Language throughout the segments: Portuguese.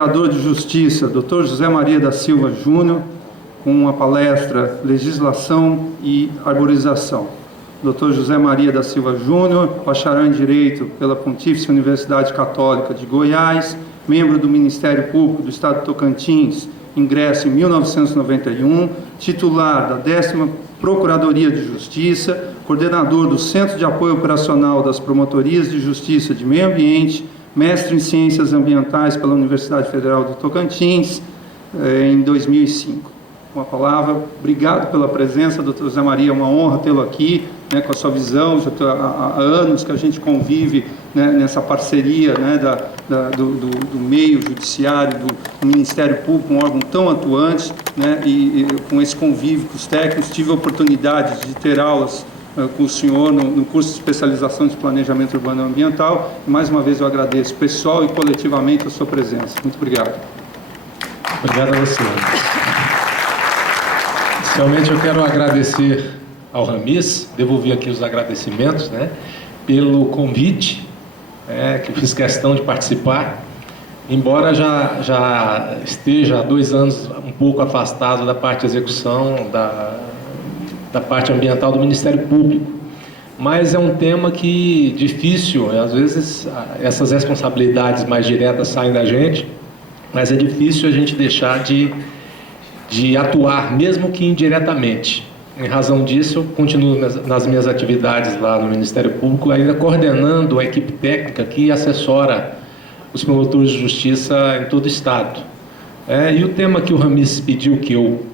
Procurador de Justiça, Dr. José Maria da Silva Júnior, com uma palestra Legislação e Arborização. Dr. José Maria da Silva Júnior, bacharel em Direito pela Pontífice Universidade Católica de Goiás, membro do Ministério Público do Estado de Tocantins, ingresso em 1991, titular da 10ª Procuradoria de Justiça, coordenador do Centro de Apoio Operacional das Promotorias de Justiça de Meio Ambiente, mestre em Ciências Ambientais pela Universidade Federal do Tocantins, em 2005. Com a palavra, obrigado pela presença, doutor José Maria, é uma honra tê-lo aqui, com a sua visão. Já há anos que a gente convive, nessa parceria, do meio judiciário, do Ministério Público, um órgão tão atuante, e com esse convívio com os técnicos. Tive a oportunidade de ter aulas com o senhor no curso de especialização de Planejamento Urbano e Ambiental. E mais uma vez eu agradeço pessoal e coletivamente a sua presença. Muito obrigado. Obrigado a você. Inicialmente eu quero agradecer ao Ramis, devolver aqui os agradecimentos, pelo convite, que eu fiz questão de participar, embora já esteja há 2 anos um pouco afastado da parte de execução, da parte ambiental do Ministério Público. Mas é um tema que difícil, às vezes essas responsabilidades mais diretas saem da gente, mas é difícil a gente deixar de atuar, mesmo que indiretamente. Em razão disso, eu continuo nas minhas atividades lá no Ministério Público, ainda coordenando a equipe técnica que assessora os promotores de justiça em todo o Estado. E o tema que o Ramis pediu que eu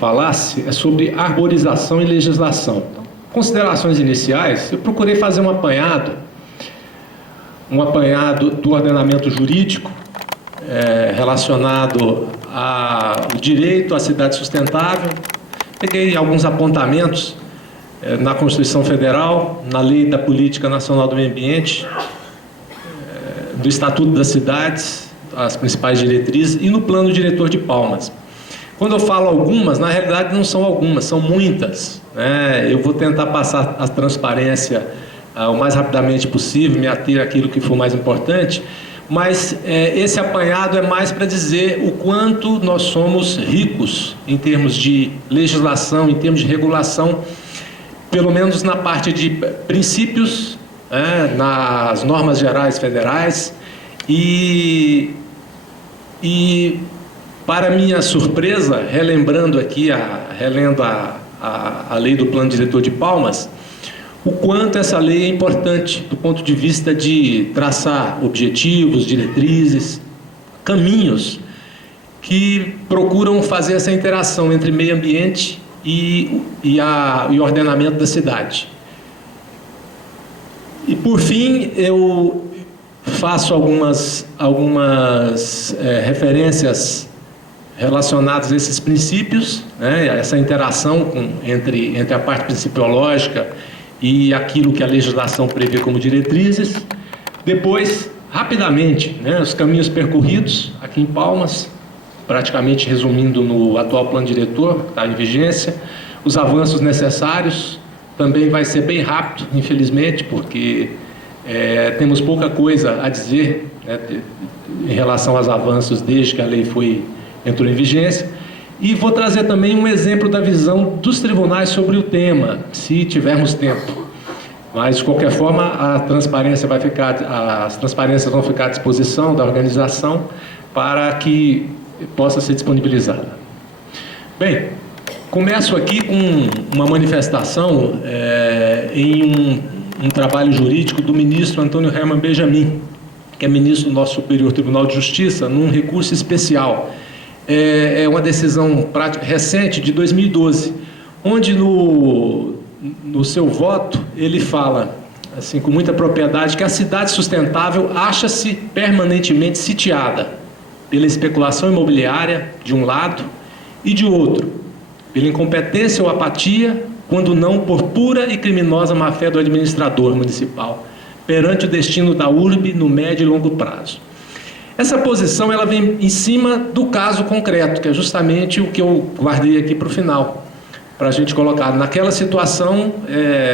falasse é sobre arborização e legislação. Então, considerações iniciais, eu procurei fazer um apanhado do ordenamento jurídico relacionado ao direito à cidade sustentável. Peguei alguns apontamentos na Constituição Federal, na Lei da Política Nacional do Meio Ambiente, do Estatuto das Cidades, as principais diretrizes, e no Plano Diretor de Palmas. Quando eu falo algumas, na realidade não são algumas, são muitas. Eu vou tentar passar a transparência o mais rapidamente possível, me ater àquilo que for mais importante, mas esse apanhado é mais para dizer o quanto nós somos ricos em termos de legislação, em termos de regulação, pelo menos na parte de princípios, nas normas gerais federais e para minha surpresa, relendo a lei do Plano Diretor de Palmas, o quanto essa lei é importante do ponto de vista de traçar objetivos, diretrizes, caminhos que procuram fazer essa interação entre meio ambiente e o ordenamento da cidade. E por fim, eu faço algumas referências relacionadas a esses princípios, essa interação entre a parte principiológica e aquilo que a legislação prevê como diretrizes. Depois, rapidamente, os caminhos percorridos aqui em Palmas, praticamente resumindo no atual plano diretor, que está em vigência, os avanços necessários. Também vai ser bem rápido, infelizmente, porque temos pouca coisa a dizer em relação aos avanços desde que a lei entrou em vigência. E vou trazer também um exemplo da visão dos tribunais sobre o tema, se tivermos tempo. Mas, de qualquer forma, as transparências vão ficar à disposição da organização para que possa ser disponibilizada. Bem, começo aqui com uma manifestação em um trabalho jurídico do ministro Antônio Herman Benjamin, que é ministro do nosso Superior Tribunal de Justiça, num recurso especial. É uma decisão recente, de 2012, onde no seu voto ele fala, assim, com muita propriedade, que a cidade sustentável acha-se permanentemente sitiada pela especulação imobiliária, de um lado, e de outro, pela incompetência ou apatia, quando não por pura e criminosa má-fé do administrador municipal, perante o destino da urbe no médio e longo prazo. Essa posição ela vem em cima do caso concreto, que é justamente o que eu guardei aqui para o final, para a gente colocar. Naquela situação,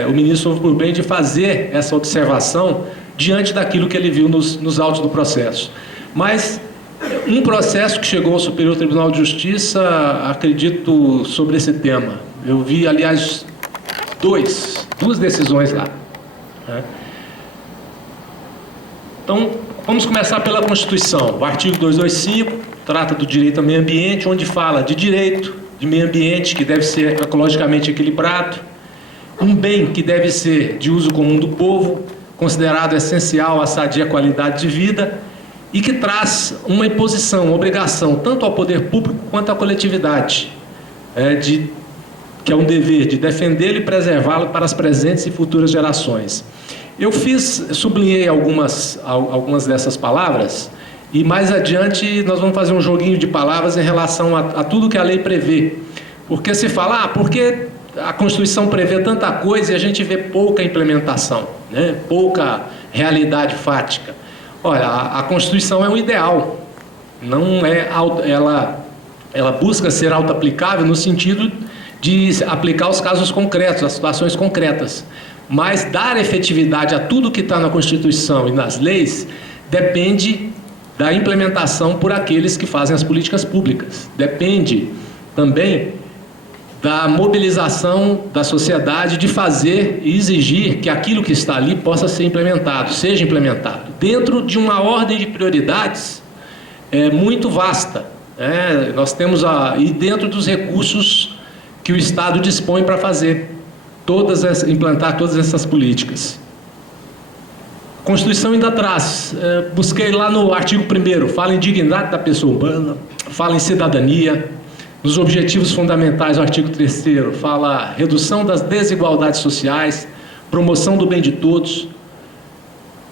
o ministro houve por bem de fazer essa observação diante daquilo que ele viu nos autos do processo. Mas Um processo que chegou ao Superior Tribunal de Justiça, acredito, sobre esse tema. Eu vi, aliás, duas decisões lá, né? Então, vamos começar pela Constituição. O artigo 225 trata do direito ao meio ambiente, onde fala de direito de meio ambiente que deve ser ecologicamente equilibrado, um bem que deve ser de uso comum do povo, considerado essencial à sadia qualidade de vida, e que traz uma imposição, uma obrigação, tanto ao poder público quanto à coletividade, que é um dever de defendê-lo e preservá-lo para as presentes e futuras gerações. Eu sublinhei algumas dessas palavras, e mais adiante nós vamos fazer um joguinho de palavras em relação a tudo que a lei prevê. Porque se fala, porque a Constituição prevê tanta coisa e a gente vê pouca implementação, né? Pouca realidade fática. Olha, a Constituição é um ideal, não é, ela busca ser auto-aplicável no sentido de aplicar os casos concretos, as situações concretas. Mas dar efetividade a tudo que está na Constituição e nas leis depende da implementação por aqueles que fazem as políticas públicas. Depende também da mobilização da sociedade de fazer e exigir que aquilo que está ali possa ser implementado, seja implementado, dentro de uma ordem de prioridades muito vasta. Nós temos e dentro dos recursos que o Estado dispõe para fazer, implantar todas essas políticas. A Constituição ainda traz, busquei lá no artigo 1º, fala em dignidade da pessoa humana, fala em cidadania. Nos objetivos fundamentais, o artigo 3º, fala redução das desigualdades sociais, promoção do bem de todos.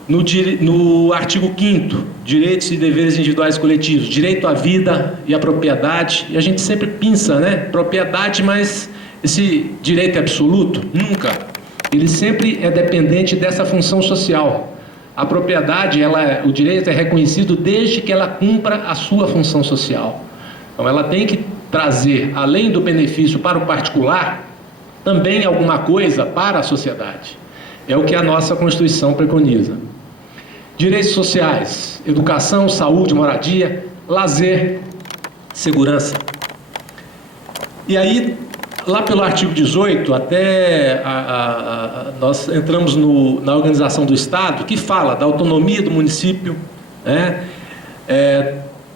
No artigo 5º, direitos e deveres individuais e coletivos, direito à vida e à propriedade. E a gente sempre pensa, propriedade, mas esse direito é absoluto? Nunca. Ele sempre é dependente dessa função social. A propriedade, o direito é reconhecido desde que ela cumpra a sua função social. Então, ela tem que trazer, além do benefício para o particular, também alguma coisa para a sociedade. É o que a nossa Constituição preconiza. Direitos sociais, educação, saúde, moradia, lazer, segurança. E aí, lá pelo artigo 18, até nós entramos na organização do Estado, que fala da autonomia do município,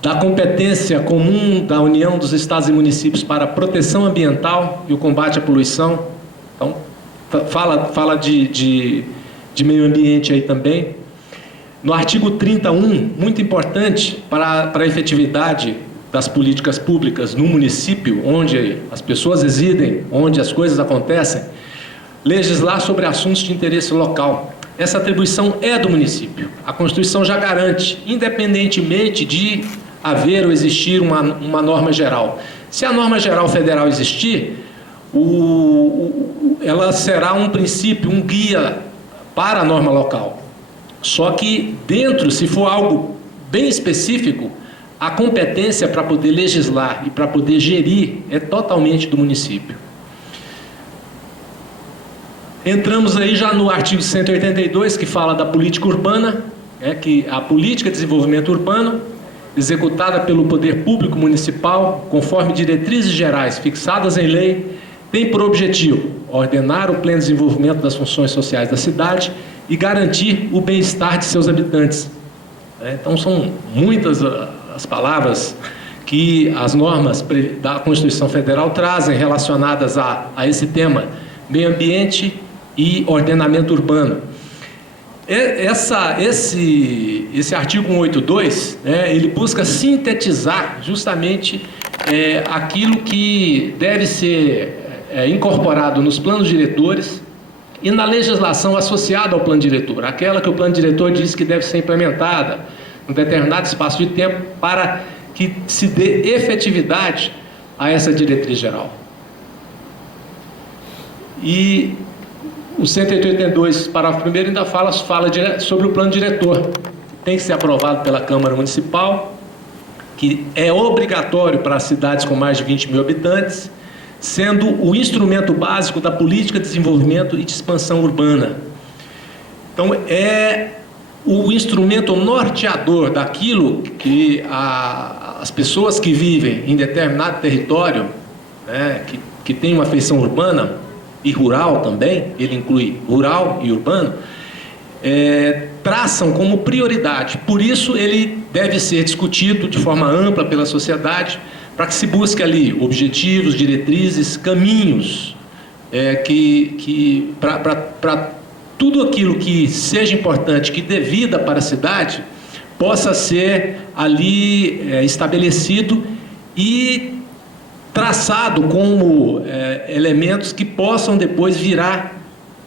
da competência comum da União dos Estados e Municípios para a proteção ambiental e o combate à poluição. Então, fala de meio ambiente aí também. No artigo 31, muito importante para a efetividade das políticas públicas no município, onde as pessoas residem, onde as coisas acontecem, legislar sobre assuntos de interesse local. Essa atribuição é do município. A Constituição já garante, independentemente de haver ou existir uma norma geral. Se a norma geral federal existir, ela será um princípio, um guia para a norma local. Só que dentro, se for algo bem específico, a competência para poder legislar e para poder gerir é totalmente do município. Entramos aí já no artigo 182, que fala da política urbana, que a política de desenvolvimento urbano, executada pelo poder público municipal, conforme diretrizes gerais fixadas em lei, tem por objetivo ordenar o pleno desenvolvimento das funções sociais da cidade e garantir o bem-estar de seus habitantes. Então, são muitas as palavras que as normas da Constituição Federal trazem relacionadas a esse tema, meio ambiente e ordenamento urbano. Esse artigo 182, ele busca sintetizar justamente aquilo que deve ser incorporado nos planos diretores e na legislação associada ao plano diretor, aquela que o plano diretor diz que deve ser implementada em um determinado espaço de tempo para que se dê efetividade a essa diretriz geral. E o 182, parágrafo 1º, ainda fala sobre o plano diretor. Tem que ser aprovado pela Câmara Municipal, que é obrigatório para as cidades com mais de 20 mil habitantes, sendo o instrumento básico da política de desenvolvimento e de expansão urbana. Então, o instrumento norteador daquilo que as pessoas que vivem em determinado território, né, que tem uma feição urbana e rural também, ele inclui rural e urbano, traçam como prioridade. Por isso ele deve ser discutido de forma ampla pela sociedade, para que se busque ali objetivos, diretrizes, caminhos, para tudo aquilo que seja importante, que dê vida para a cidade, possa ser ali estabelecido e traçado como elementos que possam depois virar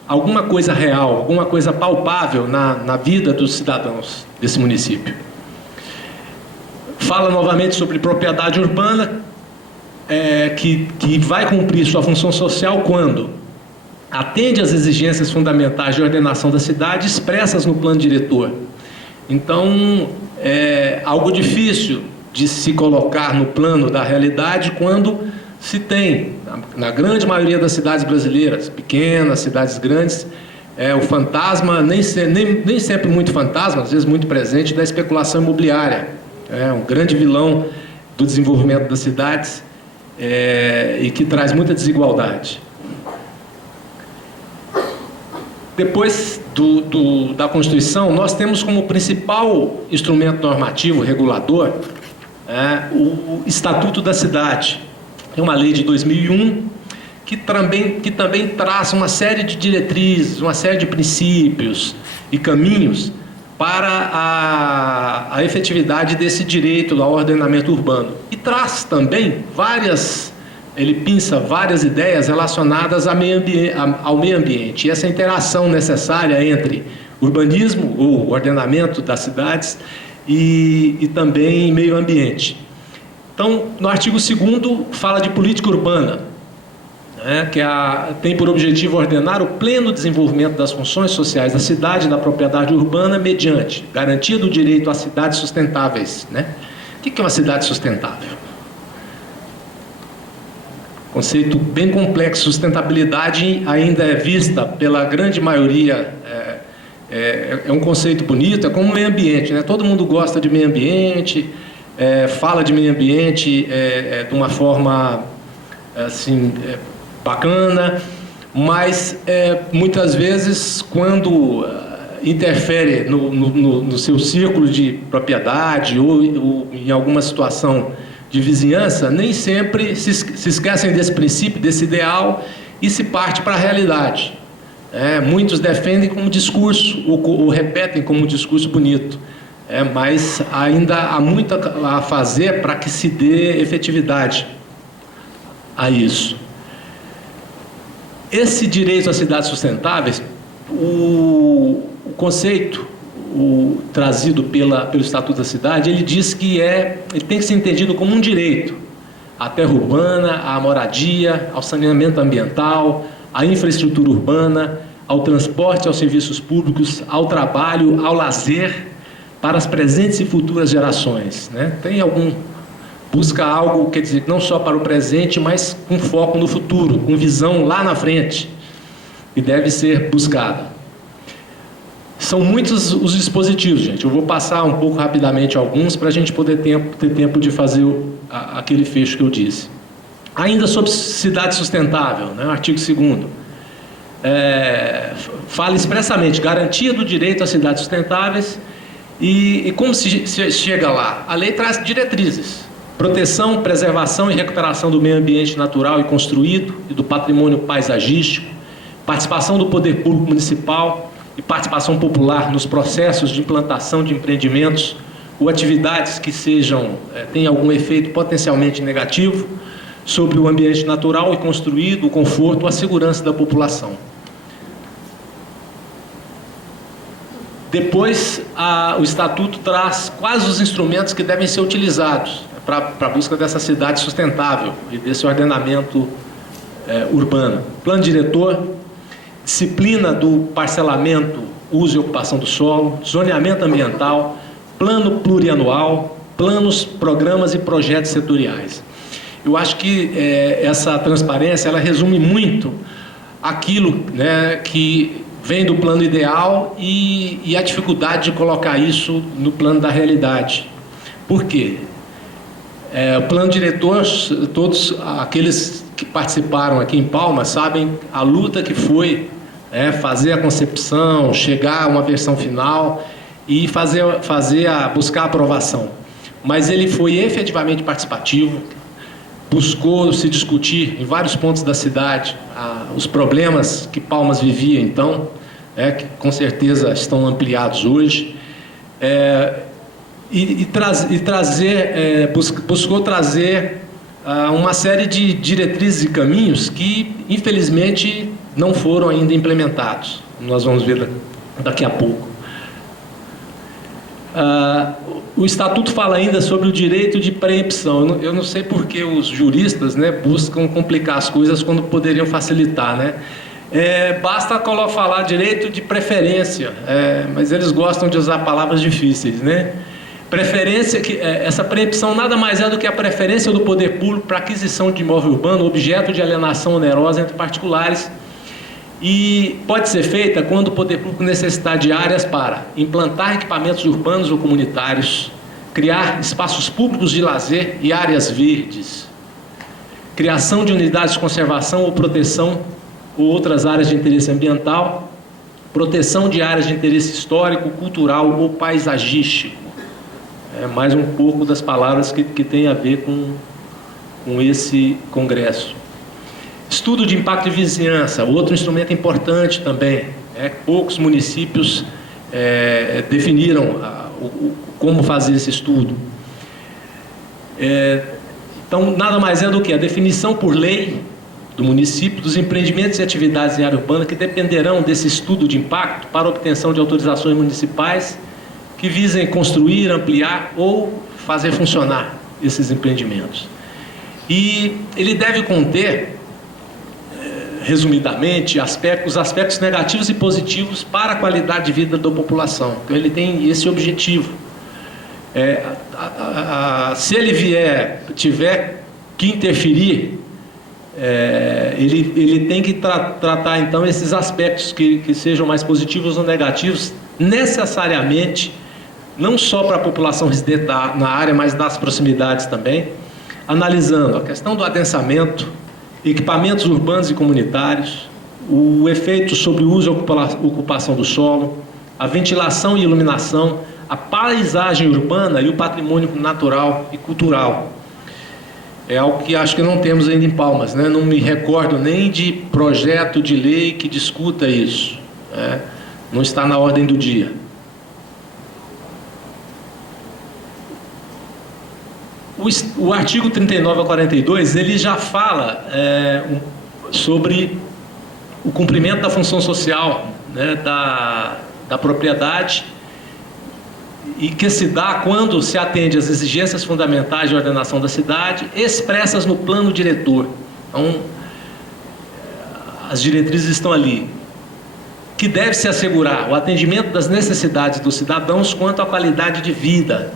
alguma coisa real, alguma coisa palpável na vida dos cidadãos desse município. Fala novamente sobre propriedade urbana, que vai cumprir sua função social quando atende às exigências fundamentais de ordenação da cidade expressas no plano diretor. Então, é algo difícil de se colocar no plano da realidade quando se tem, na grande maioria das cidades brasileiras, pequenas, cidades grandes, o fantasma, nem sempre muito fantasma, às vezes muito presente, da especulação imobiliária. É um grande vilão do desenvolvimento das cidades e que traz muita desigualdade. Depois da Constituição, nós temos como principal instrumento normativo, regulador, o Estatuto da Cidade. É uma lei de 2001 que também traz uma série de diretrizes, uma série de princípios e caminhos para a efetividade desse direito ao ordenamento urbano. E traz também ele pinça várias ideias relacionadas ao meio ambiente. E essa interação necessária entre urbanismo, ou ordenamento das cidades, e também meio ambiente. Então, no artigo 2º, fala de política urbana, que tem por objetivo ordenar o pleno desenvolvimento das funções sociais da cidade e da propriedade urbana mediante garantia do direito a cidades sustentáveis. O que é uma cidade sustentável? Conceito bem complexo. Sustentabilidade ainda é vista pela grande maioria, é um conceito bonito, é como meio ambiente, todo mundo gosta de meio ambiente, fala de meio ambiente de uma forma assim, bacana, mas muitas vezes quando interfere no seu círculo de propriedade ou em alguma situação de vizinhança, nem sempre se esquecem desse princípio, desse ideal, e se parte para a realidade. Muitos defendem como discurso, ou repetem como um discurso bonito, mas ainda há muito a fazer para que se dê efetividade a isso. Esse direito às cidades sustentáveis, o conceito trazido pelo Estatuto da Cidade, ele diz que ele tem que ser entendido como um direito à terra urbana, à moradia, ao saneamento ambiental, à infraestrutura urbana, ao transporte, aos serviços públicos, ao trabalho, ao lazer, para as presentes e futuras gerações. Busca algo, quer dizer, não só para o presente, mas com foco no futuro, com visão lá na frente, que deve ser buscada. São muitos os dispositivos, gente. Eu vou passar um pouco rapidamente alguns para a gente poder ter tempo de fazer aquele fecho que eu disse. Ainda sobre cidade sustentável, o artigo 2º, fala expressamente garantia do direito às cidades sustentáveis e como se chega lá? A lei traz diretrizes: proteção, preservação e recuperação do meio ambiente natural e construído e do patrimônio paisagístico, participação do poder público municipal e participação popular nos processos de implantação de empreendimentos ou atividades que tenham algum efeito potencialmente negativo sobre o ambiente natural e construído, o conforto ou a segurança da população. Depois, o Estatuto traz quais os instrumentos que devem ser utilizados para a busca dessa cidade sustentável e desse ordenamento urbano. Plano diretor, disciplina do parcelamento, uso e ocupação do solo, zoneamento ambiental, plano plurianual, planos, programas e projetos setoriais. Eu acho que essa transparência, ela resume muito aquilo que vem do plano ideal e a dificuldade de colocar isso no plano da realidade. Por quê? O plano diretor, todos aqueles que participaram aqui em Palmas sabem a luta que foi fazer a concepção, chegar a uma versão final e buscar a aprovação. Mas ele foi efetivamente participativo, buscou se discutir em vários pontos da cidade os problemas que Palmas vivia então, que com certeza estão ampliados hoje, buscou trazer uma série de diretrizes e caminhos que, infelizmente, não foram ainda implementados. Nós vamos ver daqui a pouco. O Estatuto fala ainda sobre o direito de preempção. Eu não sei por que os juristas buscam complicar as coisas quando poderiam facilitar. Basta falar direito de preferência, mas eles gostam de usar palavras difíceis. Preferência, essa preempção nada mais é do que a preferência do poder público para aquisição de imóvel urbano, objeto de alienação onerosa entre particulares, e pode ser feita quando o poder público necessitar de áreas para implantar equipamentos urbanos ou comunitários, criar espaços públicos de lazer e áreas verdes, criação de unidades de conservação ou proteção ou outras áreas de interesse ambiental, proteção de áreas de interesse histórico, cultural ou paisagístico. Mais um pouco das palavras que tem a ver com esse congresso. Estudo de impacto de vizinhança, outro instrumento importante também. Poucos municípios definiram como fazer esse estudo. Então, nada mais é do que a definição por lei do município dos empreendimentos e atividades em área urbana que dependerão desse estudo de impacto para a obtenção de autorizações municipais que visem construir, ampliar ou fazer funcionar esses empreendimentos. E ele deve conter, resumidamente, os aspectos negativos e positivos para a qualidade de vida da população. Então, ele tem esse objetivo. Se ele tiver que interferir, ele tem que tratar, então, esses aspectos que sejam mais positivos ou negativos, necessariamente, não só para a população residente na área, mas das proximidades também, analisando a questão do adensamento, equipamentos urbanos e comunitários, o efeito sobre o uso e ocupação do solo, a ventilação e iluminação, a paisagem urbana e o patrimônio natural e cultural. É algo que acho que não temos ainda em Palmas, Não me recordo nem de projeto de lei que discuta isso, Não está na ordem do dia. O artigo 39 a 42, ele já fala sobre o cumprimento da função social, da propriedade, e que se dá quando se atende às exigências fundamentais de ordenação da cidade, expressas no plano diretor. Então, as diretrizes estão ali. Que deve-se assegurar o atendimento das necessidades dos cidadãos quanto à qualidade de vida.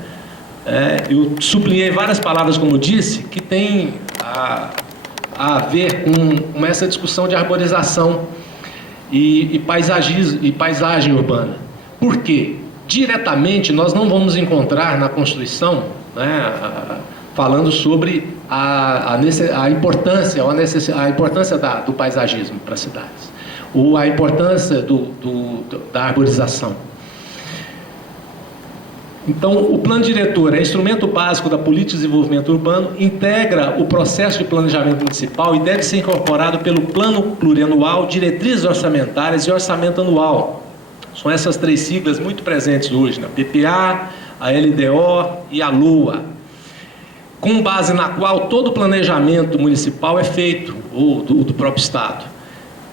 Eu sublinhei várias palavras, como disse, que tem a ver com essa discussão de arborização e paisagem urbana. Por quê? Diretamente, nós não vamos encontrar na Constituição, falando sobre a importância do paisagismo para as cidades, ou a importância da arborização. Então, o plano diretor é instrumento básico da política de desenvolvimento urbano, integra o processo de planejamento municipal e deve ser incorporado pelo plano plurianual, diretrizes orçamentárias e orçamento anual. São essas três siglas muito presentes hoje, na PPA, a LDO e a LOA, com base na qual todo o planejamento municipal é feito, ou do próprio Estado.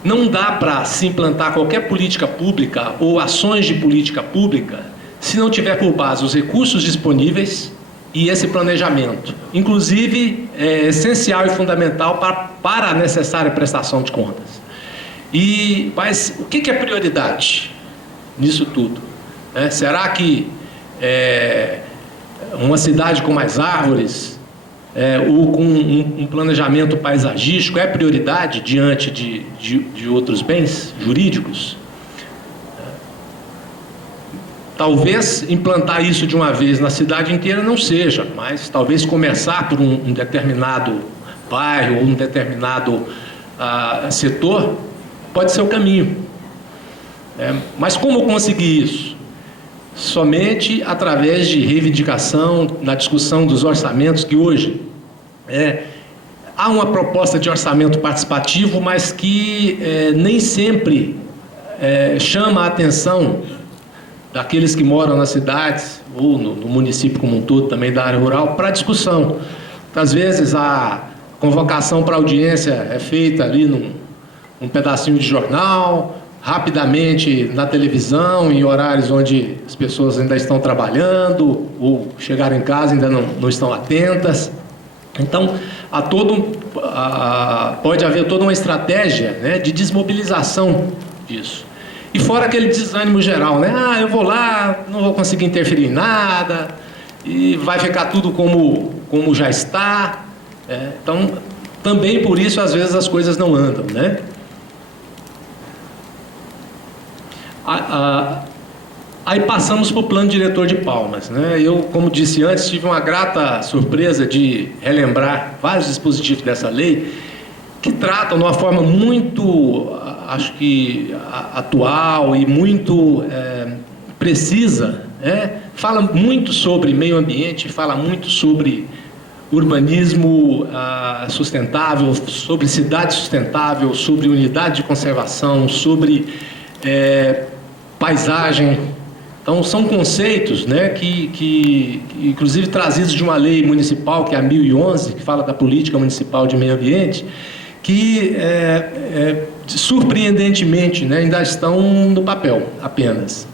Não dá para se implantar qualquer política pública ou ações de política pública se não tiver por base os recursos disponíveis e esse planejamento. Inclusive, é essencial e fundamental para a necessária prestação de contas. Mas o que é prioridade nisso tudo? Será que uma cidade com mais árvores ou com um planejamento paisagístico é prioridade diante de outros bens jurídicos? Talvez implantar isso de uma vez na cidade inteira não seja, mas talvez começar por um determinado bairro ou um determinado setor pode ser o caminho. Mas como conseguir isso? Somente através de reivindicação, na discussão dos orçamentos, que hoje há uma proposta de orçamento participativo, mas que nem sempre chama a atenção daqueles que moram nas cidades, ou no município como um todo, também da área rural, para discussão. Às vezes a convocação para audiência é feita ali num pedacinho de jornal, rapidamente na televisão, em horários onde as pessoas ainda estão trabalhando, ou chegaram em casa e ainda não estão atentas. Então, pode haver toda uma estratégia, né, de desmobilização disso. E fora aquele desânimo geral, né? Eu vou lá, não vou conseguir interferir em nada, e vai ficar tudo como já está. Então, também por isso, às vezes, as coisas não andam, né? Aí passamos para o plano diretor de Palmas, né? Eu, como disse antes, tive uma grata surpresa de relembrar vários dispositivos dessa lei que tratam de uma forma muito, acho que atual e muito precisa, fala muito sobre meio ambiente, fala muito sobre urbanismo sustentável, sobre cidade sustentável, sobre unidade de conservação, sobre paisagem. Então, são conceitos, né, que inclusive trazidos de uma lei municipal, que é a 1011, que fala da política municipal de meio ambiente, que surpreendentemente, né, ainda estão no papel apenas.